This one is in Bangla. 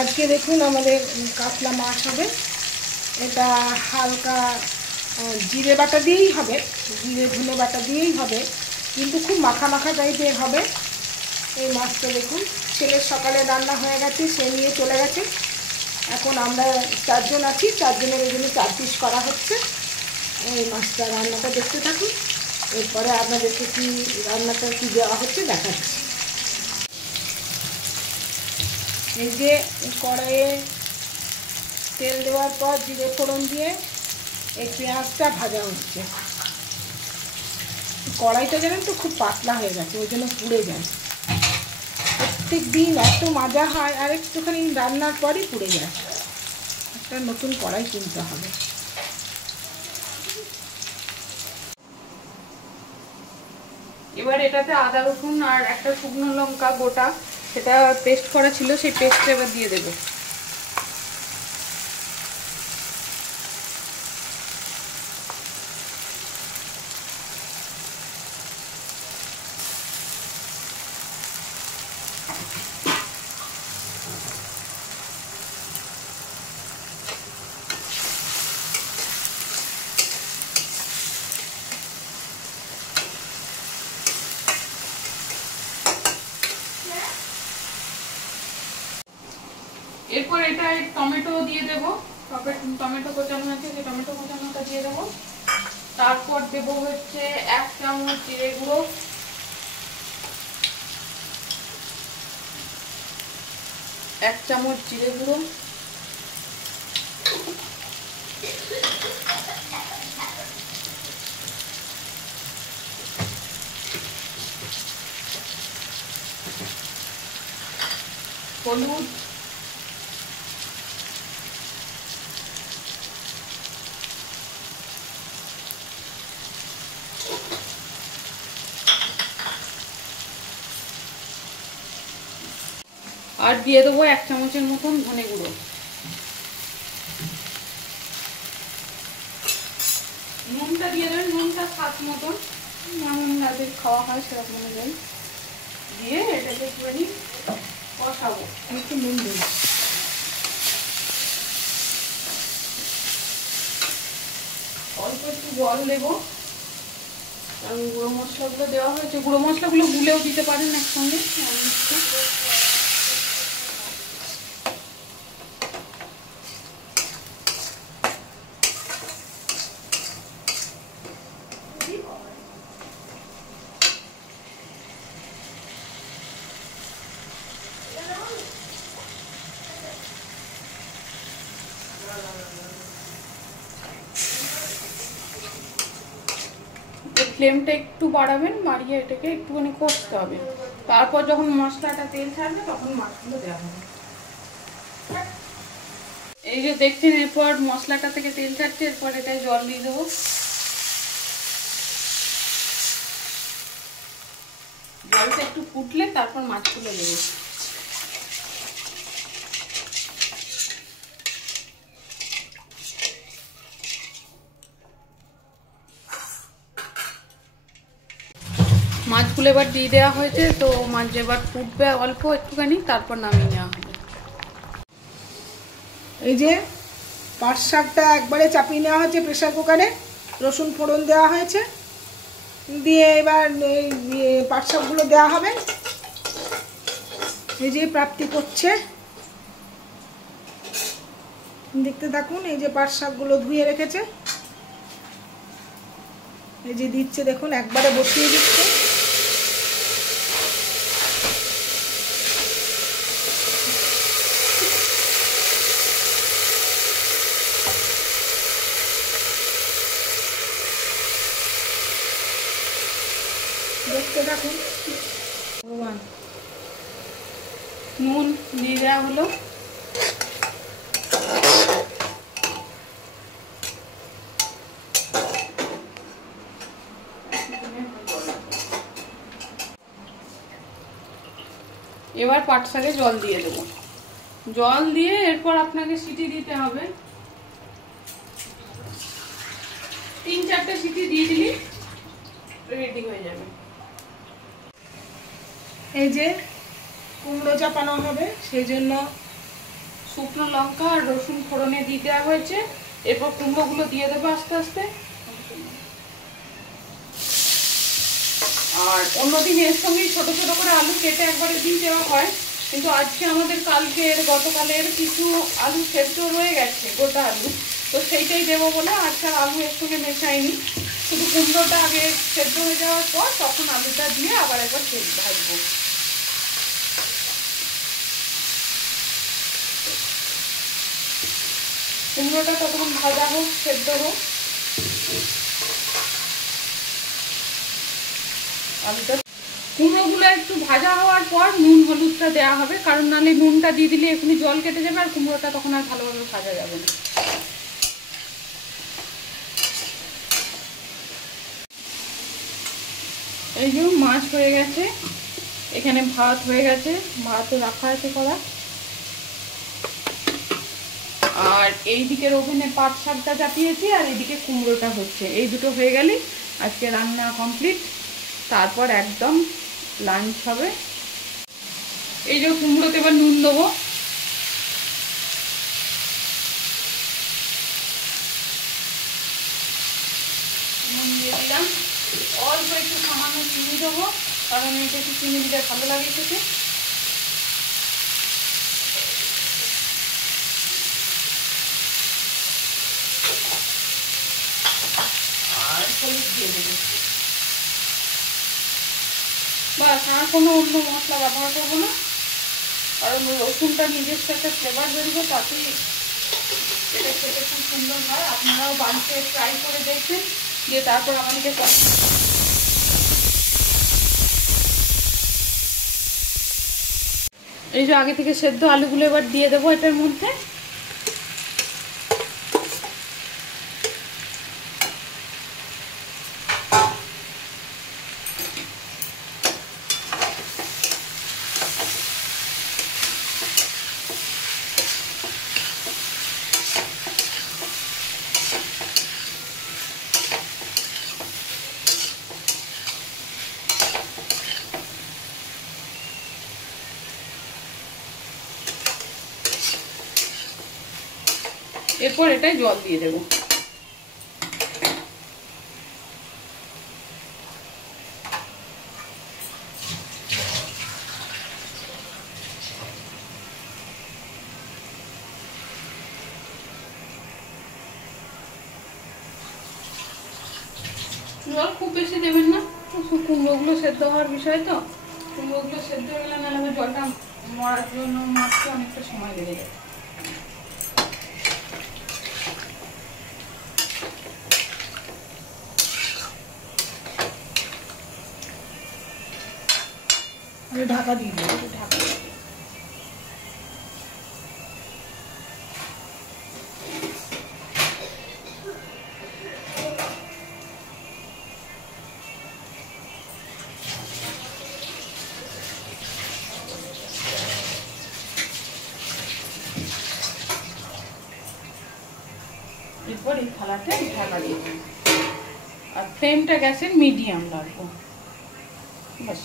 আজকে দেখুন আমাদের কাতলা মাছ হবে। এটা হালকা জিরে বাটা দিয়েই হবে, জিরে ধনে বাটা দিয়েই হবে, কিন্তু খুব মাখা মাখা টাইপের হবে। এই মাছটা দেখুন, ছেলের সকালে রান্না হয়ে গেছে, সে নিয়ে চলে গেছে। এখন আমরা 4 জন আছি, 4 জনের ওই জন্য 4 পিস করা হচ্ছে। এই মাছটা রান্নাটা দেখতে থাকুন, এরপরে আপনাদেরকে কি রান্নাটা কি দেওয়া হচ্ছে দেখাচ্ছি। এই যে কড়াইয়ে তেল দেওয়ার পর জিরে ফোড়ন দিয়ে এই পেঁয়াজটা ভাজা হচ্ছে। কড়াইটা জানেন তো খুব পাতলা হয়ে গেছে, ওই জন্য পুড়ে যায়। প্রত্যেক দিন এত মাজা হয় আর একটুখানি রান্নার পরই পুড়ে যায়। একটা নতুন কড়াই কিনতে হবে। এবার এটাতে আদা রসুন আর একটা শুকনো লঙ্কা গোটা, সেটা পেস্ট করা ছিল, সেই পেস্টটা এবার দিয়ে দেবো। এরপর এটা টমেটো দিয়ে দেবো, টমেটো কোচানো আছে, সেই টমেটো কোচানোটা দিয়ে দেবো। তারপর দেবো হচ্ছে 1 চামচ জিরে গুঁড়ো, 1 চামচ জিরে গুঁড়ো, হলুদ, আর দিয়ে দেবো 1 চামচের মতন ধনে গুঁড়ো। নুনটা দিয়ে দেবেন, নুনটা স্বাদ মতন, যেমন যাদের খাওয়া হয় সেরকম অনুযায়ী দিয়ে এটাকে একটুখানি কষাবো। একটু নুন দেবো, অল্প একটু জল দেবো, কারণ গুঁড়ো মশলাগুলো দেওয়া হয়েছে। গুঁড়ো মশলাগুলো গুলেও দিতে পারেন একসঙ্গে। ফ্লেমটা একটু বাড়াবেন, বাড়িয়ে এটাকে একটুখানি কষতে হবে। তারপর যখন মশলাটা তেল ছাড়বে তখন মাছগুলো দেওয়া হবে। এই যে দেখছেন, এরপর মশলাটা থেকে তেল ছাড়ছে, এরপর এটায় জল দিয়ে দেবো। জলটা একটু ফুটলে তারপর মাছগুলো দেবো। মাছগুলো এবার দিয়ে দেওয়া হয়েছে, তো মাছ এবার ফুটবে অল্প একটুখানি, তারপর নামিয়ে নেওয়া হবে। এই যে পাট শাকটা একবারে চাপিয়ে নেওয়া হয়েছে প্রেসার কুকারে, রসুন ফোড়ন দেওয়া হয়েছে, দিয়ে এবার এই পাট শাকগুলো দেওয়া হবে। এই যে প্রাপ্তি করছে, দেখতে থাকুন। এই যে পাট শাকগুলো ধুয়ে রেখেছে, এই যে দিচ্ছে, দেখুন একবারে বসিয়ে দিচ্ছে। দেখতে থাকুন। নুন দিয়ে দেওয়া হলো। এবার পাট শাকে জল দিয়ে দেবো। জল দিয়ে এরপর আপনাকে সিটি দিতে হবে। 3-4টে সিটি দিয়ে দিলি রেডি হয়ে যাবে। এই যে কুমড়ো চাপানো হবে, সেই জন্য শুকনো লঙ্কা আর রসুন ফোড়নে দিয়ে দেওয়া হয়েছে। এরপর কুমড়োগুলো দিয়ে দেবো আস্তে আস্তে। আর অন্যদিন এর সঙ্গে ছোট ছোট করে আলু কেটে একবারে দিয়ে দেওয়া হয়, কিন্তু আজকে আমাদের কালকের গতকালের কিছু আলু সেদ্ধ রয়ে গেছে, গোটা আলু, তো সেইটাই দেবো বলে আজকে আলু এর সঙ্গে মেশাইনি। শুধু কুমড়োটা আগে সেদ্ধ হয়ে যাওয়ার পর তখন আলুটা দিয়ে আবার একবার ভাজবো। কুমড়োটা ততক্ষণ ভাজা হোক, সেদ্ধ হোক। আলুটা কুমড়োগুলো একটু ভাজা হওয়ার পর নুন হলুদটা দেওয়া হবে, কারণ নাহলে নুনটা দিয়ে দিলে এখনই জল কেটে যাবে আর কুমড়োটা তখন আর ভালোভাবে ভাজা যাবে না। এই যে মাছ হয়ে গেছে, এখানে ভাত হয়ে গেছে, ভাতও রাখা আছে করা। আর এই দিকের ওভেনে পাট শাকটা চাপিয়েছি আর এইদিকে কুমড়োটা হচ্ছে। এই দুটো হয়ে গেলে আজকে রান্না কমপ্লিট, তারপর একদম লাঞ্চ হবে। এই যে কুমড়োতে এবার নুন দেবো, নুন দিয়ে দিলাম, অল্প একটু সামান্য চিনি দেবো, কারণ এটা একটু চিনি দিতে ভালো লাগে খেতে। আর হলুদ দিয়ে দেবো, বাস। আর কোনো অন্য মশলা ব্যবহার করবো না, কারণ রসুনটা নিজস্ব একটা ফ্লেভার বেরোবে, তাতেই এটা খেতে খুব সুন্দর হয়। আপনারাও বাড়িতে ট্রাই করে দেখবেন, দিয়ে তারপর আমাদেরকে এই যে আগে থেকে সেদ্ধ আলুগুলো এবার দিয়ে দেবো এটার মধ্যে। এরপর এটাই জল দিয়ে দেবো। জল খুব বেশি দেবেন না, কুমড়োগুলো সেদ্ধ হওয়ার বিষয় তো। কুমড়োগুলো সেদ্ধ হয়ে গেলে নাহলে জলটা মরার জন্য মাছতে অনেকটা সময় লেগে যায়। ঢাকা দিয়ে দেবো, ঢাকা দিয়ে দেবো। এরপর এই থালাতে ঢাকা দিয়ে দেবো আর ফ্লেমটা গ্যাসের মিডিয়াম রাখবো, বাস।